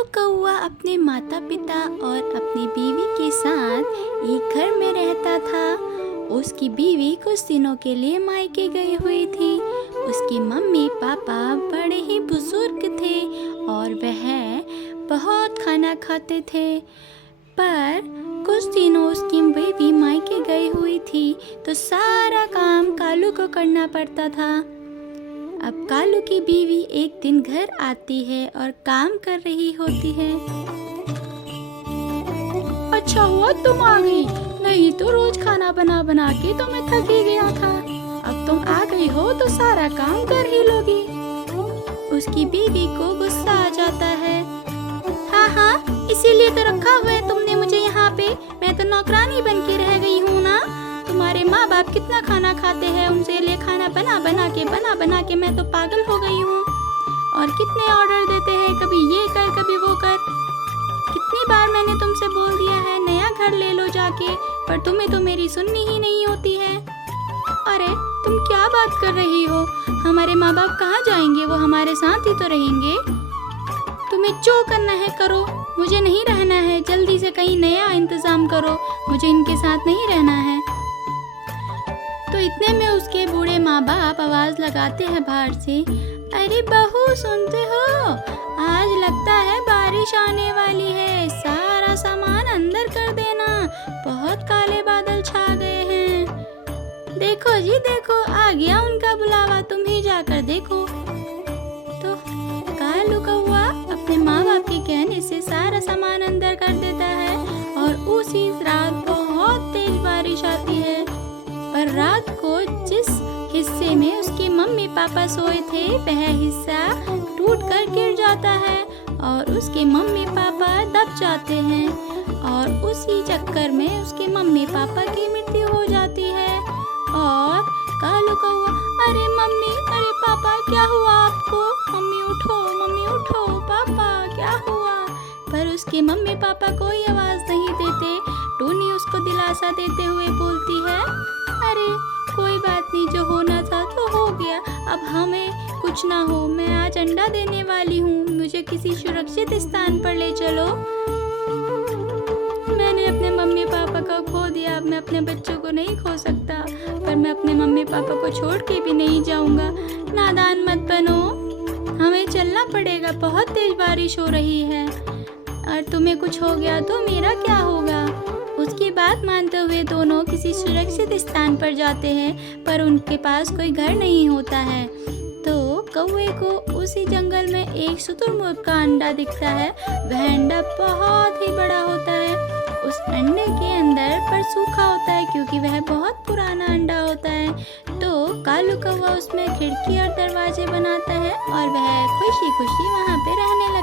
कालू कौआ अपने माता पिता और अपनी बीवी के साथ एक घर में रहता था। उसकी बीवी कुछ दिनों के लिए मायके गई हुई थी। उसकी मम्मी पापा बड़े ही बुजुर्ग थे और वह बहुत खाना खाते थे। पर कुछ दिनों उसकी बीवी मायके गई हुई थी तो सारा काम कालू को करना पड़ता था। अब कालू की बीवी एक दिन घर आती है और काम कर रही होती है। अच्छा हुआ तुम आ गई, नहीं तो रोज खाना बना बना के तो मैं थक ही गया था। अब तुम आ गई हो तो सारा काम कर ही लोगी। उसकी बीवी को गुस्सा आ जाता है। हाँ, इसीलिए तो रखा हुआ है तुमने मुझे यहाँ पे। मैं तो नौकरानी बन के रह गई हूँ ना। तुम्हारे माँ बाप कितना खाना खाते हैं, उनसे लिए खाना बना बना के मैं तो पागल हो गई हूँ। और कितने ऑर्डर देते हैं, कभी ये कर कभी वो कर। कितनी बार मैंने तुमसे बोल दिया है नया घर ले लो जाके, पर तुम्हें तो मेरी सुननी ही नहीं होती है। अरे तुम क्या बात कर रही हो, हमारे माँ बाप कहाँ जाएंगे, वो हमारे साथ ही तो रहेंगे। तुम्हें जो करना है करो, मुझे नहीं रहना है। जल्दी से कहीं नया इंतजाम करो, मुझे इनके साथ नहीं रहना है। तो इतने में उसके बूढ़े माँ बाप आवाज लगाते हैं बाहर से। अरे बहू सुनते हो, आज लगता है बारिश आने वाली है, सारा सामान अंदर कर देना, बहुत काले बादल छा गए हैं। देखो जी देखो, आ गया उनका बुलावा, तुम ही जाकर देखो। तो कालू कौआ अपने माँ बाप के कहने से सारा सामान अंदर कर देता है और उसी रात बहुत तेज बारिश आती है। पर रात को जिस हिस्से में उसके मम्मी पापा सोए थे वह हिस्सा टूट कर गिर जाता है और उसके मम्मी पापा दब जाते हैं और उसी चक्कर में उसके मम्मी पापा की मृत्यु हो जाती है। और कालू कौआ, अरे मम्मी, अरे पापा, क्या हुआ आपको? मम्मी उठो, पापा क्या हुआ? पर उसके मम्मी पापा कोई आवाज नहीं देते। टूनी उसको दिलासा देते हुए बोलती है, अरे कोई बात नहीं, जो होना था तो हो गया, अब हमें कुछ ना हो। मैं आज अंडा देने वाली हूँ, मुझे किसी सुरक्षित स्थान पर ले चलो। मैंने अपने मम्मी पापा को खो दिया, अब मैं अपने बच्चों को नहीं खो सकता, पर मैं अपने मम्मी पापा को छोड़ के भी नहीं जाऊंगा। नादान मत बनो, हमें चलना पड़ेगा, बहुत तेज बारिश हो रही है और तुम्हें कुछ हो गया तो मेरा क्या होगा। उसकी बात मानते हुए दोनों किसी सुरक्षित स्थान पर जाते हैं, पर उनके पास कोई घर नहीं होता है। तो कौवे को उसी जंगल में एक शुतुरमुर्ग का अंडा दिखता है। वह अंडा बहुत ही बड़ा होता है। उस अंडे के अंदर पर सूखा होता है क्योंकि वह बहुत पुराना अंडा होता है। तो कालू कौवा उसमें खिड़की और दरवाजे बनाता है और वह खुशी खुशी वहाँ पे रहने लगता है।